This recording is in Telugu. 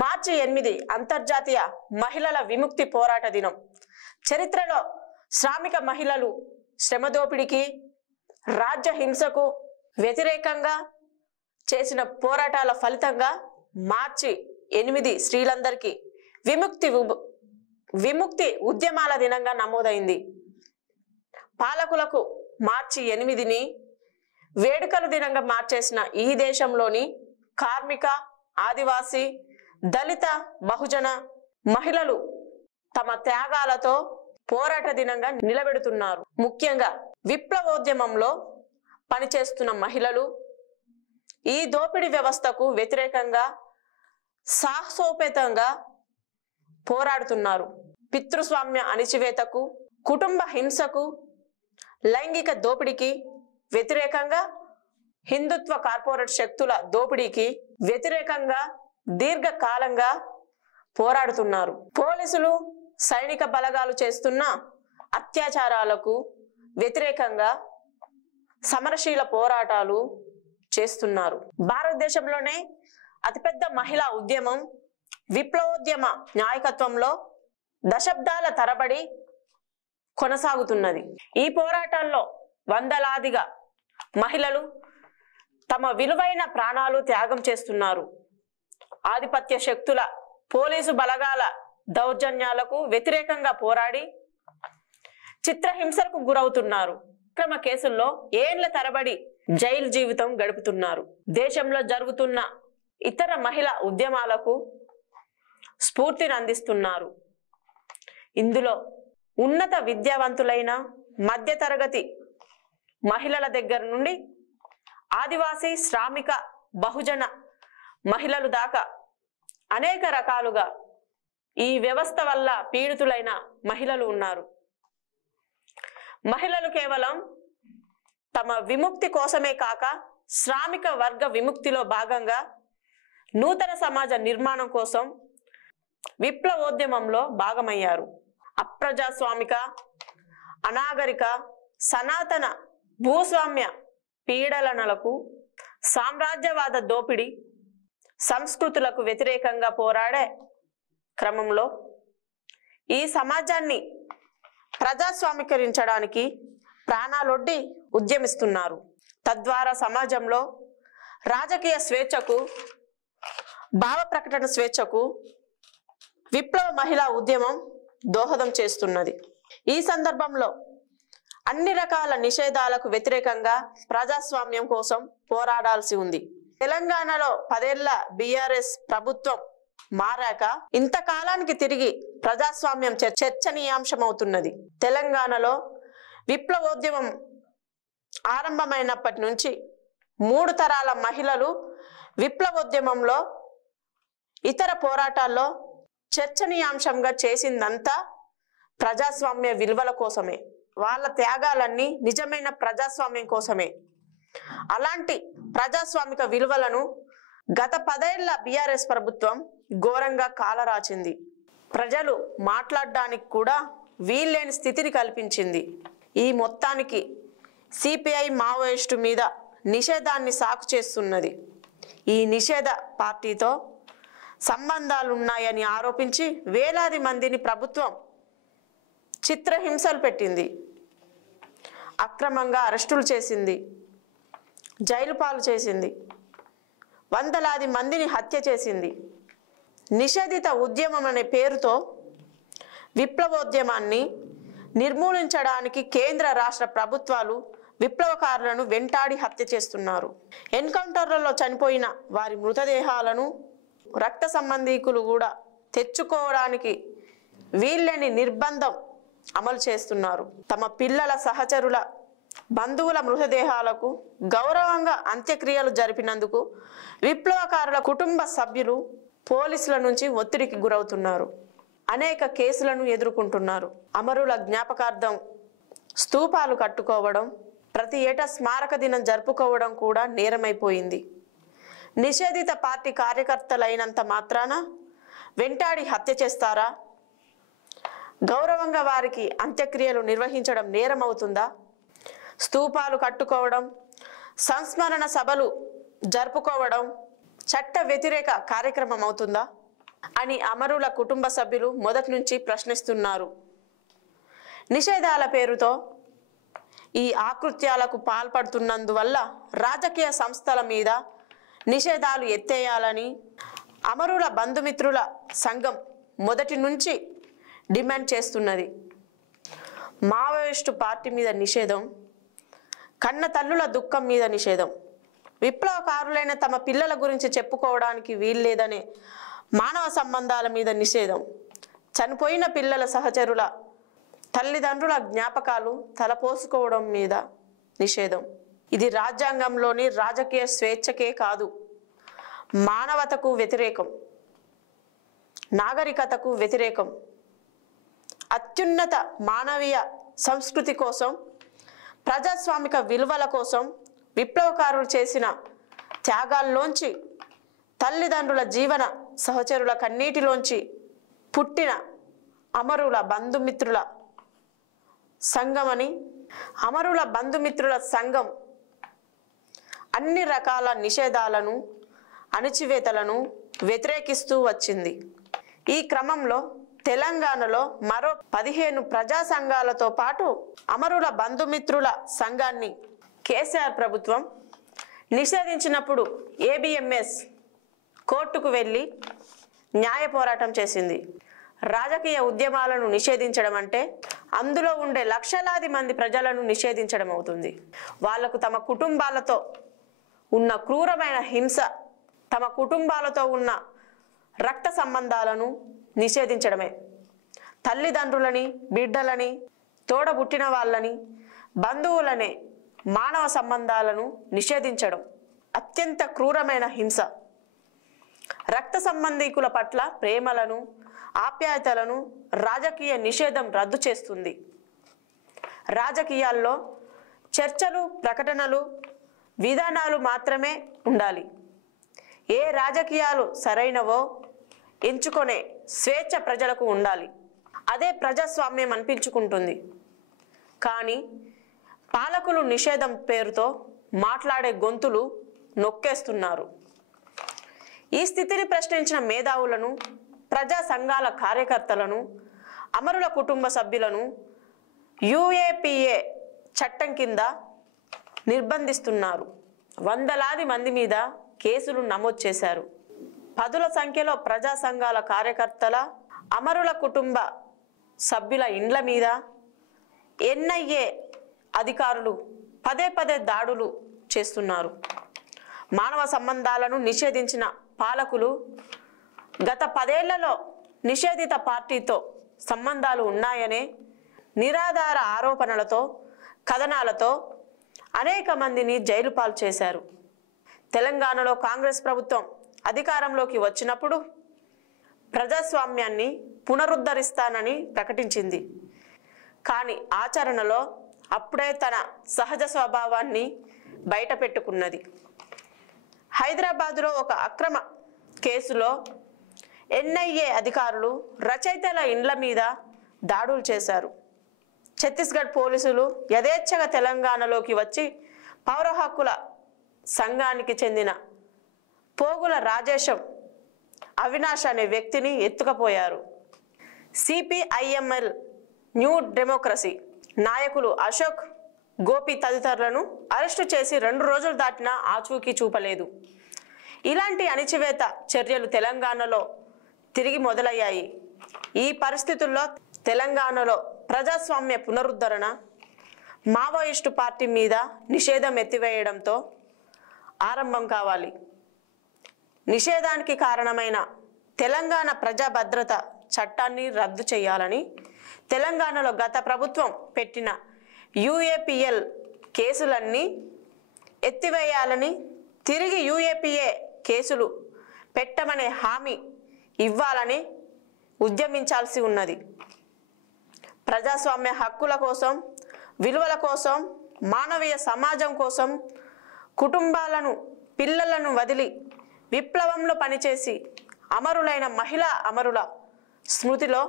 మార్చి 8 అంతర్జాతీయ మహిళల విముక్తి పోరాట దినం. చరిత్రలో శ్రామిక మహిళలు శ్రమ దోపిడీకి, రాజ్య హింసకు వ్యతిరేకంగా చేసిన పోరాటాల ఫలితంగా మార్చి 8 స్త్రీలందరికీ విముక్తి ఉద్యమాల దినంగా నమోదైంది. పాలకులకు మార్చి 8ని వేడుకల దినంగా మార్చేసిన ఈ దేశంలోని కార్మిక, ఆదివాసీ, దళిత, బహుజన మహిళలు తమ త్యాగాలతో పోరాట దినంగా నిలబెడుతున్నారు. ముఖ్యంగా విప్లవోద్యమంలో పనిచేస్తున్న మహిళలు ఈ దోపిడీ వ్యవస్థకు వ్యతిరేకంగా సాహసోపేతంగా పోరాడుతున్నారు. పితృస్వామ్య అణిచివేతకు, కుటుంబ హింసకు, లైంగిక దోపిడీకి వ్యతిరేకంగా, హిందుత్వ కార్పొరేట్ శక్తుల దోపిడీకి వ్యతిరేకంగా దీర్ఘకాలంగా పోరాడుతున్నారు. పోలీసులు, సైనిక బలగాలు చేస్తున్న అత్యాచారాలకు వ్యతిరేకంగా సమరశీల పోరాటాలు చేస్తున్నారు. భారతదేశంలోనే అతిపెద్ద మహిళా ఉద్యమం విప్లవోద్యమ నాయకత్వంలో దశాబ్దాల తరబడి కొనసాగుతున్నది. ఈ పోరాటాల్లో వందలాదిగా మహిళలు తమ విలువైన ప్రాణాలు త్యాగం చేస్తున్నారు. ఆధిపత్య శక్తుల పోలీసు బలగాల దౌర్జన్యాలకు వ్యతిరేకంగా పోరాడి చిత్రహింసలకు గురవుతున్నారు. అక్రమ కేసుల్లో ఏళ్ల తరబడి జైలు జీవితం గడుపుతున్నారు. దేశంలో జరుగుతున్న ఇతర మహిళా ఉద్యమాలకు స్ఫూర్తిని అందిస్తున్నారు. ఇందులో ఉన్నత విద్యావంతులైన మధ్యతరగతి మహిళల దగ్గర నుండి ఆదివాసీ, శ్రామిక, బహుజన మహిళలు దాకా అనేక రకాలుగా ఈ వ్యవస్థ వల్ల పీడితులైన మహిళలు ఉన్నారు. మహిళలు కేవలం తమ విముక్తి కోసమే కాక శ్రామిక వర్గ విముక్తిలో భాగంగా నూతన సమాజ నిర్మాణం కోసం విప్లవోద్యమంలో భాగమయ్యారు. అప్రజాస్వామిక, అనాగరిక, సనాతన భూస్వామ్య పీడనలకు, సామ్రాజ్యవాద దోపిడీ సంస్కృతులకు వ్యతిరేకంగా పోరాడే క్రమంలో ఈ సమాజాన్ని ప్రజాస్వామీకరించడానికి ప్రాణాలొడ్డి ఉద్యమిస్తున్నారు. తద్వారా సమాజంలో రాజకీయ స్వేచ్ఛకు, భావ ప్రకటన స్వేచ్ఛకు విప్లవ మహిళా ఉద్యమం దోహదం చేస్తున్నది. ఈ సందర్భంలో అన్ని రకాల నిషేధాలకు వ్యతిరేకంగా ప్రజాస్వామ్యం కోసం పోరాడాల్సి ఉంది. తెలంగాణలో 10 ఏళ్ల BRS ప్రభుత్వం మారాక ఇంతకాలానికి తిరిగి ప్రజాస్వామ్యం చర్చనీయాంశమవుతున్నది. తెలంగాణలో విప్లవోద్యమం ఆరంభమైనప్పటి నుంచి 3 తరాల మహిళలు విప్లవోద్యమంలో, ఇతర పోరాటాల్లో చర్చనీయాంశంగా చేసిందంతా ప్రజాస్వామ్య విలువల కోసమే. వాళ్ళ త్యాగాలన్నీ నిజమైన ప్రజాస్వామ్యం కోసమే. అలాంటి ప్రజాస్వామిక విలువలను గత 10 ఏళ్ల BRS ప్రభుత్వం ఘోరంగా కాలరాచింది. ప్రజలు మాట్లాడడానికి కూడా వీల్లేని స్థితిని కల్పించింది. ఈ మొత్తానికి CPI మావోయిస్టు మీద నిషేధాన్ని సాకు చేస్తున్నది. ఈ నిషేధ పార్టీతో సంబంధాలున్నాయని ఆరోపించి వేలాది మందిని ప్రభుత్వం చిత్రహింసలు పెట్టింది, అక్రమంగా అరెస్టులు చేసింది, జైలు పాలు చేసింది, వందలాది మందిని హత్య చేసింది. నిషేధిత ఉద్యమం అనే పేరుతో విప్లవోద్యమాన్ని నిర్మూలించడానికి కేంద్ర, రాష్ట్ర ప్రభుత్వాలు విప్లవకారులను వెంటాడి హత్య చేస్తున్నారు. ఎన్కౌంటర్లలో చనిపోయిన వారి మృతదేహాలను రక్త సంబంధీకులు కూడా తెచ్చుకోవడానికి వీళ్ళని నిర్బంధం అమలు చేస్తున్నారు. తమ పిల్లల, సహచరుల, బంధువుల మృతదేహాలకు గౌరవంగా అంత్యక్రియలు జరిపినందుకు విప్లవకారుల కుటుంబ సభ్యులు పోలీసుల నుంచి ఒత్తిడికి గురవుతున్నారు. అనేక కేసులను ఎదుర్కొంటున్నారు. అమరుల జ్ఞాపకార్థం స్తూపాలు కట్టుకోవడం, ప్రతి ఏటా స్మారక దినం జరుపుకోవడం కూడా నేరమైపోయింది. నిషేధిత పార్టీ కార్యకర్తలైనంత మాత్రాన వెంటాడి హత్య చేస్తారా? గౌరవంగా వారికి అంత్యక్రియలు నిర్వహించడం నేరమవుతుందా? స్తూపాలు కట్టుకోవడం, సంస్మరణ సభలు జరుపుకోవడం చట్ట వ్యతిరేక కార్యక్రమం అవుతుందా? అని అమరుల కుటుంబ సభ్యులు మొదటి నుంచి ప్రశ్నిస్తున్నారు. నిషేధాల పేరుతో ఈ ఆకృత్యాలకు పాల్పడుతున్నందువల్ల రాజకీయ సంస్థల మీద నిషేధాలు ఎత్తేయాలని అమరుల బంధుమిత్రుల సంఘం మొదటి నుంచి డిమాండ్ చేస్తున్నది. మావోయిస్టు పార్టీ మీద నిషేధం, కన్న తల్లుల దుఃఖం మీద నిషేధం, విప్లవకారులైన తమ పిల్లల గురించి చెప్పుకోవడానికి వీల్లేదనే మానవ సంబంధాల మీద నిషేధం, చనిపోయిన పిల్లల సహచరుల తల్లిదండ్రుల జ్ఞాపకాలు తలపోసుకోవడం మీద నిషేధం. ఇది రాజ్యాంగంలోని రాజకీయ స్వేచ్ఛకే కాదు, మానవతకు వ్యతిరేకం, నాగరికతకు వ్యతిరేకం. అత్యున్నత మానవీయ సంస్కృతి కోసం, ప్రజాస్వామిక విలువల కోసం విప్లవకారులు చేసిన త్యాగాల్లోంచి, తల్లిదండ్రుల జీవన సహచరుల కన్నీటిలోంచి పుట్టిన అమరుల బంధుమిత్రుల సంఘమని అమరుల బంధుమిత్రుల సంఘం అన్ని రకాల నిషేధాలను, అణచివేతలను వ్యతిరేకిస్తూ వచ్చింది. ఈ క్రమంలో తెలంగాణలో మరో 15 ప్రజా సంఘాలతో పాటు అమరుల బంధుమిత్రుల సంఘాన్ని కేసీఆర్ ప్రభుత్వం నిషేధించినప్పుడు ఏబిఎంఎస్ కోర్టుకు వెళ్ళి న్యాయ పోరాటం చేసింది. రాజకీయ ఉద్యమాలను నిషేధించడం అంటే అందులో ఉండే లక్షలాది మంది ప్రజలను నిషేధించడం అవుతుంది. వాళ్లకు తమ కుటుంబాలతో ఉన్న క్రూరమైన హింస, తమ కుటుంబాలతో ఉన్న రక్త సంబంధాలను నిషేధించడమే. తల్లిదండ్రులని, బిడ్డలని, తోడబుట్టిన వాళ్ళని, బంధువులనే మానవ సంబంధాలను నిషేధించడం అత్యంత క్రూరమైన హింస. రక్త సంబంధీకుల పట్ల ప్రేమలను, ఆప్యాయతలను రాజకీయ నిషేధం రద్దు చేస్తుంది. రాజకీయాల్లో చర్చలు, ప్రకటనలు, విధానాలు మాత్రమే ఉండాలి. ఏ రాజకీయాలు సరైనవో ఎంచుకునే స్వేచ్ఛ ప్రజలకు ఉండాలి. అదే ప్రజాస్వామ్యం అనిపించుకుంటుంది. కానీ పాలకులు నిషేధం పేరుతో మాట్లాడే గొంతులు నొక్కేస్తున్నారు. ఈ స్థితిని ప్రశ్నించిన మేధావులను, ప్రజా సంఘాల కార్యకర్తలను, అమరుల కుటుంబ సభ్యులను యుఏపిఏ చట్టం కింద నిర్బంధిస్తున్నారు. వందలాది మంది మీద కేసులు నమోదు చేశారు. పదుల సంఖ్యలో ప్రజా సంఘాల కార్యకర్తల, అమరుల కుటుంబ సభ్యుల ఇండ్ల మీద ఎన్ఐఏ అధికారులు పదే పదే దాడులు చేస్తున్నారు. మానవ సంబంధాలను నిషేధించిన పాలకులు గత 10 ఏళ్లలో నిషేధిత పార్టీతో సంబంధాలు ఉన్నాయనే నిరాధార ఆరోపణలతో, కథనాలతో అనేక మందిని జైలు పాలు చేశారు. తెలంగాణలో కాంగ్రెస్ ప్రభుత్వం అధికారంలోకి వచ్చినప్పుడు ప్రజాస్వామ్యాన్ని పునరుద్ధరిస్తానని ప్రకటించింది. కానీ ఆచరణలో అప్పుడే తన సహజ స్వభావాన్ని బయట పెట్టుకున్నది. హైదరాబాదులో ఒక అక్రమ కేసులో ఎన్ఐఏ అధికారులు రచయితల ఇండ్ల మీద దాడులు చేశారు. ఛత్తీస్గఢ్ పోలీసులు యథేచ్ఛగా తెలంగాణలోకి వచ్చి పౌర హక్కుల సంఘానికి చెందిన పోగుల రాజేశం అవినాష్ అనే వ్యక్తిని ఎత్తుకుపోయారు. సిపిఐఎంఎల్ న్యూ డెమోక్రసీ నాయకులు అశోక్, గోపి తదితరులను అరెస్టు చేసి 2 రోజులు దాటినా ఆచూకీ చూపలేదు. ఇలాంటి అణిచివేత చర్యలు తెలంగాణలో తిరిగి మొదలయ్యాయి. ఈ పరిస్థితుల్లో తెలంగాణలో ప్రజాస్వామ్య పునరుద్ధరణ, మావోయిస్టు పార్టీ మీద నిషేధం ఎత్తివేయడంతో ఆరంభం కావాలి. నిషేధానికి కారణమైన తెలంగాణ ప్రజా భద్రత చట్టాన్ని రద్దు చేయాలని, తెలంగాణలో గత ప్రభుత్వం పెట్టిన యుఏపిఎల్ కేసులన్నీ ఎత్తివేయాలని, తిరిగి యుఏపిఏ కేసులు పెట్టమనే హామీ ఇవ్వాలని ఉద్యమించాల్సి ఉన్నది. ప్రజాస్వామ్య హక్కుల కోసం, విలువల కోసం, మానవీయ సమాజం కోసం కుటుంబాలను, పిల్లలను వదిలి విప్లవంలో పనిచేసి అమరులైన మహిళా అమరుల స్మృతిలో